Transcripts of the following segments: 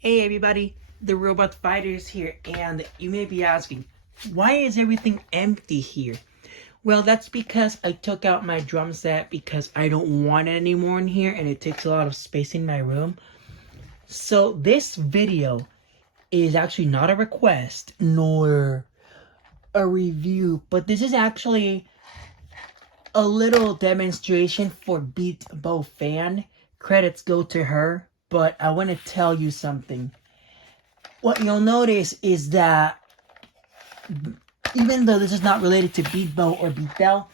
Hey everybody, the Robot Fighter is here, and you may be asking, why is everything empty here? Well, that's because I took out my drum set because I don't want it anymore in here, and it takes a lot of space in my room. So this video is actually not a request, nor a review, but this is actually a little demonstration for beatbo fan. Credits go to her, but I want to tell you something. What you'll notice is that even though this is not related to beatbo or beatbell,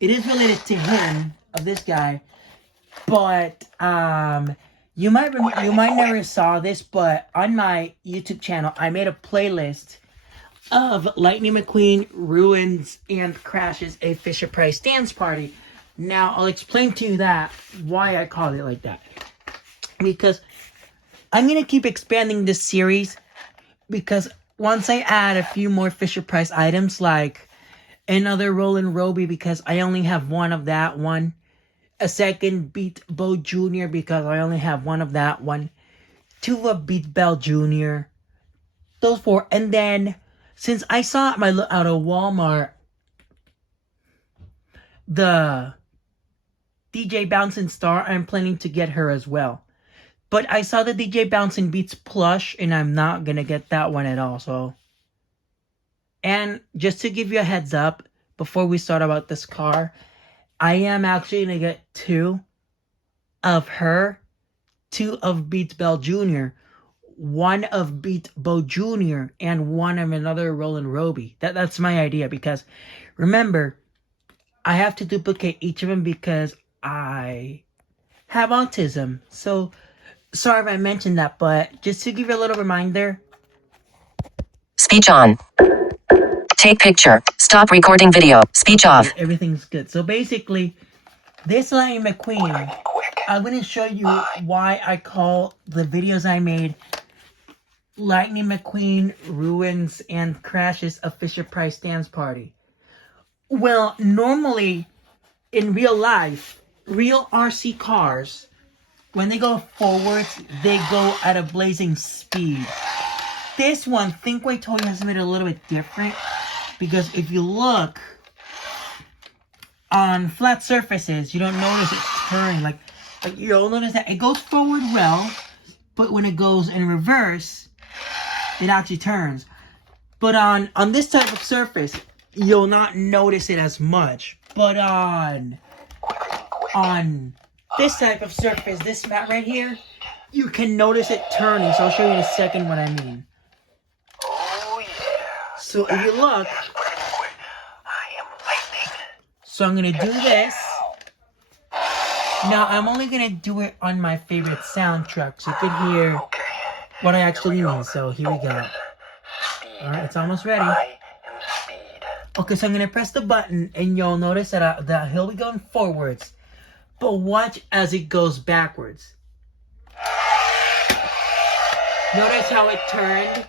it is related to him, of this guy. But you might never saw this, but on my YouTube channel I made a playlist of Lightning McQueen ruins and crashes a Fisher-Price dance party. Now I'll explain to you that why I call it like that, because I'm gonna keep expanding this series. Because once I add a few more Fisher-Price items, like another Roland Roby, because I only have one of that one, a second beatbo Jr., because I only have one of that one, two of beatbell Jr., those four, and then since I saw out of Walmart the DJ Bouncing Star, I'm planning to get her as well. But I saw the DJ Bouncing Beats plush, and I'm not gonna get that one at all, so. And just to give you a heads up, before we start about this car, I am actually gonna get two of her, two of beatbell Jr., one of beatbo Jr., and one of another Roland Roby. That's my idea, because remember, I have to duplicate each of them because I have autism. So sorry if I mentioned that, but just to give you a little reminder. Speech on. Take picture. Stop recording video. Speech off. Okay, everything's good. So basically, this Lightning McQueen, I'm going to show you why I call the videos I made Lightning McQueen ruins and crashes a Fisher-Price dance party. Well, normally, in real life, real RC cars, when they go forwards, they go at a blazing speed. This one, Thinkway Toy has made it a little bit different, because if you look on flat surfaces, you don't notice it turning. Like you'll notice that it goes forward well, but when it goes in reverse, it actually turns. But on this type of surface, you'll not notice it as much. But on this type of surface, this mat right here, you can notice it turning. So I'll show you in a second what I mean. Oh yeah. So if you look, I am lightning. so I'm gonna do this. Now I'm only gonna do it on my favorite soundtrack, so you can hear what I actually mean. So here we go. Alright, it's almost ready. Okay, so I'm gonna press the button, and you'll notice that he'll be going forwards. But watch as it goes backwards. Notice how it turned?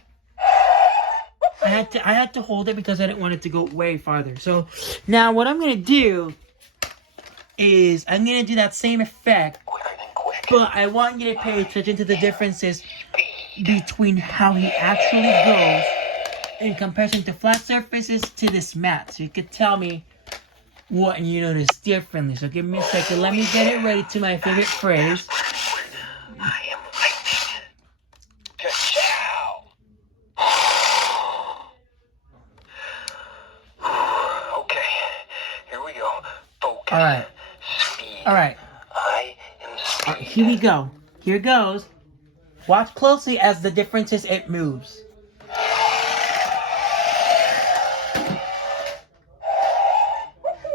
I had to hold it because I didn't want it to go way farther. So now what I'm gonna do is I'm gonna do that same effect, but I want you to pay attention to the differences between how he actually goes in comparison to flat surfaces to this mat. So you could tell me what you notice differently. So give me a second. Let me get it ready to my favorite phrase. I am lightning. Ka-chow. Okay, here we go. Focus. Alright. Speed. Alright. I am speed. Alright, here we go. Here goes. Watch closely as the differences it moves.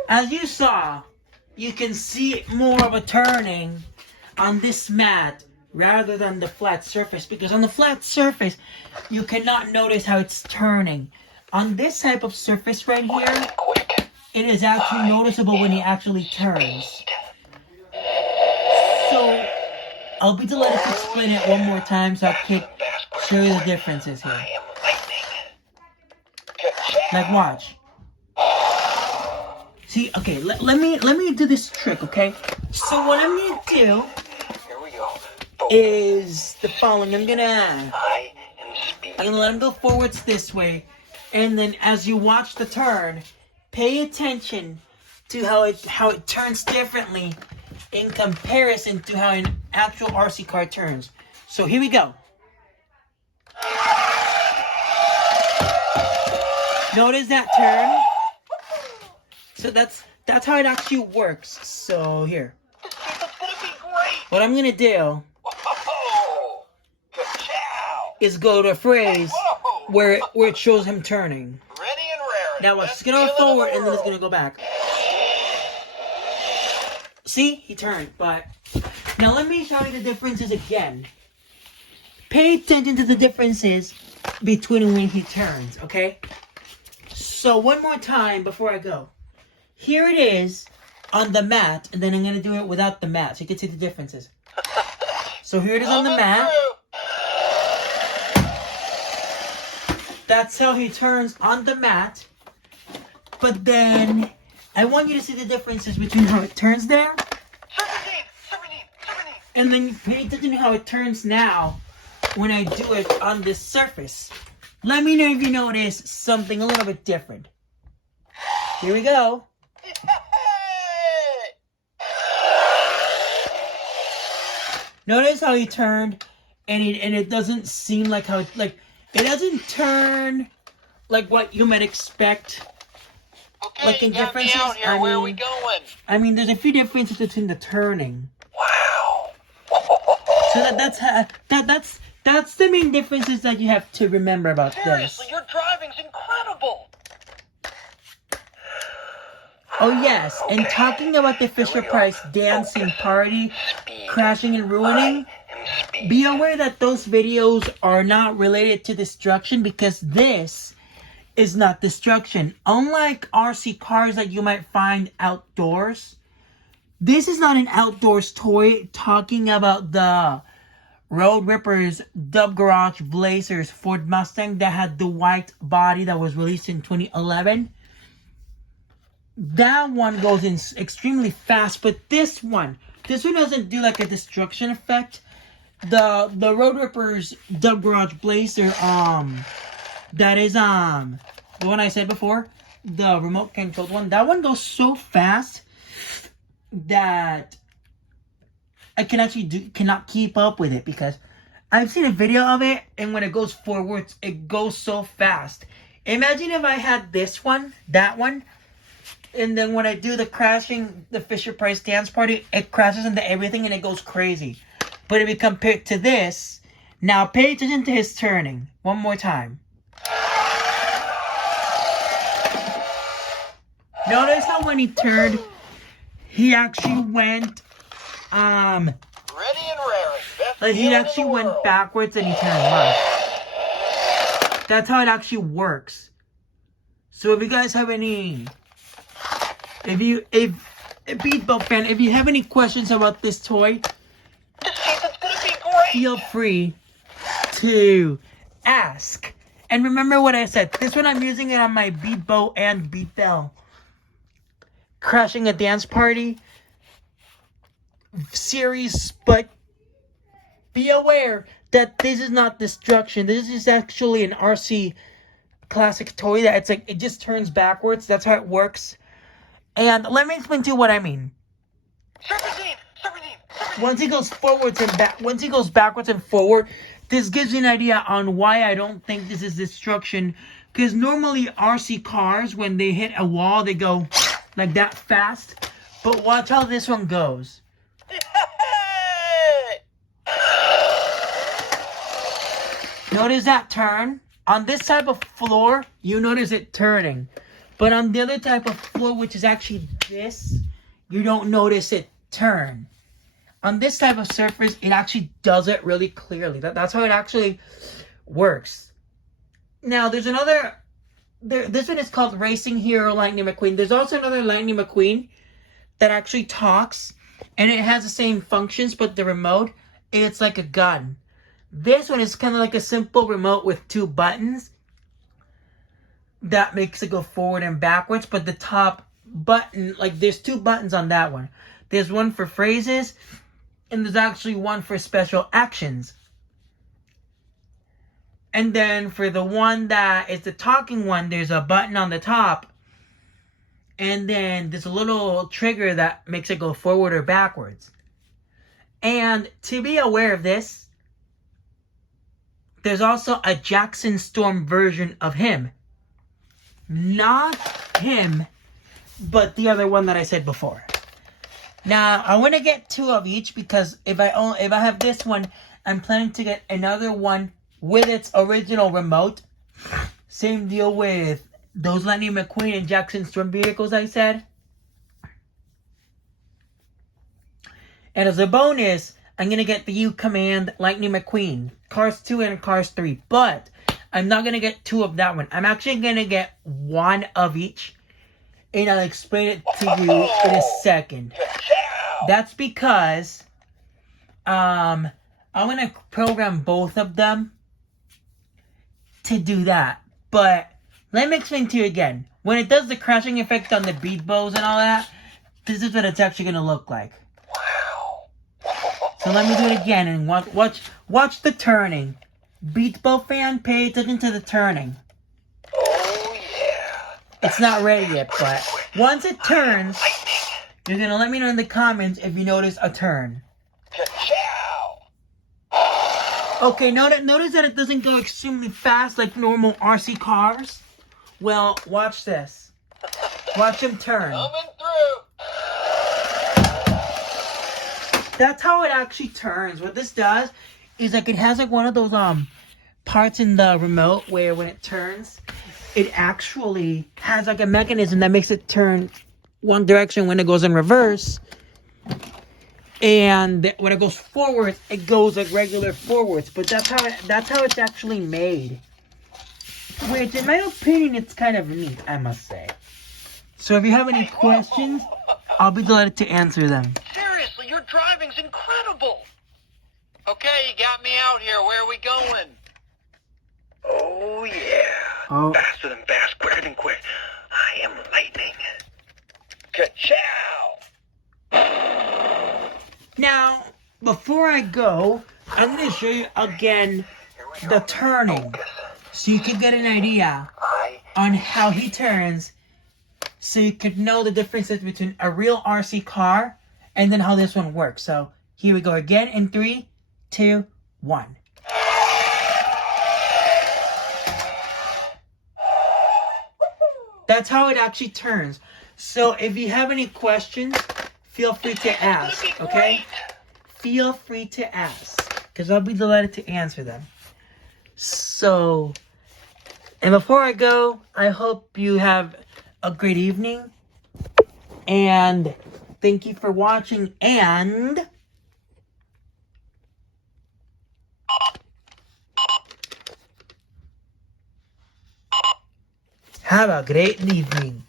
As you saw, you can see more of a turning on this mat rather than the flat surface, because on the flat surface, you cannot notice how it's turning. On this type of surface right here, it is actually noticeable when he actually turns. So, I'll be delighted to explain it one more time so I can show you the differences here. I am lightning. Like, watch. See, okay, let me do this trick, okay? So what I'm gonna do Here we go. is the following. I'm gonna I am speed. let him go forwards this way, and then as you watch the turn, pay attention to how it turns differently in comparison to how an actual RC car turns. So here we go. Notice that turn. So that's how it actually works. So here, That's gonna be great. what I'm gonna do Whoa! Ka-chow! is go to a phrase Whoa! where it shows him turning. Ready and raring. Now watch, it's gonna go forward and then it's gonna go back. See, he turned, but now let me show you the differences again. Pay attention to the differences between when he turns, okay? So one more time before I go. Here it is on the mat, and then I'm gonna do it without the mat so you can see the differences. So here it is on the mat. That's how he turns on the mat. But then I want you to see the differences between how it turns there 17. and then you pay attention to how it turns now when I do it on this surface. Let me know if you notice something a little bit different. Here we go. Notice how he turned, and it doesn't seem like how it doesn't turn like what you might expect. Okay, Like in got me differences, out here. Where are we going? I mean, there's a few differences between the turning. Wow. So that's the main differences that you have to remember about Seriously, this. your driving's incredible. Oh yes, and talking about the Fisher-Price dancing party, crashing and ruining, be aware that those videos are not related to destruction because this is not destruction. Unlike RC cars that you might find outdoors, this is not an outdoors toy. Talking about the Road Rippers Dub Garage Blazers Ford Mustang that had the white body that was released in 2011. That one goes in extremely fast, but this one doesn't do like a destruction effect. The Road Rippers Dub Garage Blazer, that is the one I said before, the remote controlled one. That one goes so fast that I cannot keep up with it because I've seen a video of it, and when it goes forwards, it goes so fast. Imagine if I had this one, that one, and then when I do the crashing, the Fisher-Price dance party, it crashes into everything and it goes crazy. But if you compare it to this, now pay attention to his turning. One more time. Notice how when he turned, he actually went, Ready and raring. Best like he feeling in actually the went world. backwards and he turned left. That's how it actually works. So if you guys have any, if beatbo fan, if you have any questions about this toy, This season's gonna be great. feel free to ask. And remember what I said. This one I'm using it on my beatbo and beatbell crashing a dance party series, but be aware that this is not destruction. This is actually an RC classic toy that it's like it just turns backwards. That's how it works. And let me explain to you what I mean. 17. Once he goes forwards and back, once he goes backwards and forward, this gives you an idea on why I don't think this is destruction. Because normally RC cars, when they hit a wall, they go like that fast. But watch how this one goes. Notice that turn. On this type of floor, you notice it turning. But on the other type of floor, which is actually this, you don't notice it turn. On this type of surface, it actually does it really clearly. That's how it actually works. Now, there's another... this one is called Racing Hero Lightning McQueen. There's also another Lightning McQueen that actually talks. And it has the same functions, but the remote, it's like a gun. This one is kind of like a simple remote with two buttons. That makes it go forward and backwards. But the top button, like there's two buttons on that one. There's one for phrases and there's actually one for special actions. And then for the one that is the talking one, there's a button on the top. And then there's a little trigger that makes it go forward or backwards. And to be aware of this, there's also a Jackson Storm version of him. Not him, but the other one that I said before. Now, I want to get 2 of each because if I have this one, I'm planning to get another one with its original remote. Same deal with those Lightning McQueen and Jackson Storm vehicles I said. And as a bonus, I'm going to get the U-Command Lightning McQueen. Cars 2 and Cars 3. But I'm not going to get 2 of that one. I'm actually going to get 1 of each. And I'll explain it to you in a second. That's because I'm going to program both of them to do that. But let me explain to you again. When it does the crashing effect on the beatbos and all that, this is what it's actually going to look like. So let me do it again and watch the turning. Beatbo fan, pay attention to the turning. Oh, yeah. It's not ready yet, but once it turns, you're going to let me know in the comments if you notice a turn. Okay, notice that it doesn't go extremely fast like normal RC cars. Well, watch this. Watch him turn. Coming through. That's how it actually turns. What this does is like it has like one of those parts in the remote where when it turns, it actually has like a mechanism that makes it turn one direction when it goes in reverse. And when it goes forward, it goes like regular forwards. But that's how it's actually made. Which, in my opinion, it's kind of neat, I must say. So if you have any questions, I'll be delighted to answer them. Seriously, your driving's incredible. Okay, you got me out here. Where are we going? Oh, yeah. Oh. Faster than fast, quicker than quick. I am lightning. Ka-chow! Now, before I go, I'm going to show you again the turning. So you can get an idea on how he turns. So you could know the differences between a real RC car and then how this one works. So here we go again in 3, 2, 1. That's how it actually turns. So if you have any questions, feel free to ask, okay? Feel free to ask, because I'll be delighted to answer them. So, and before I go, I hope you have a great evening. And thank you for watching, and have a great evening.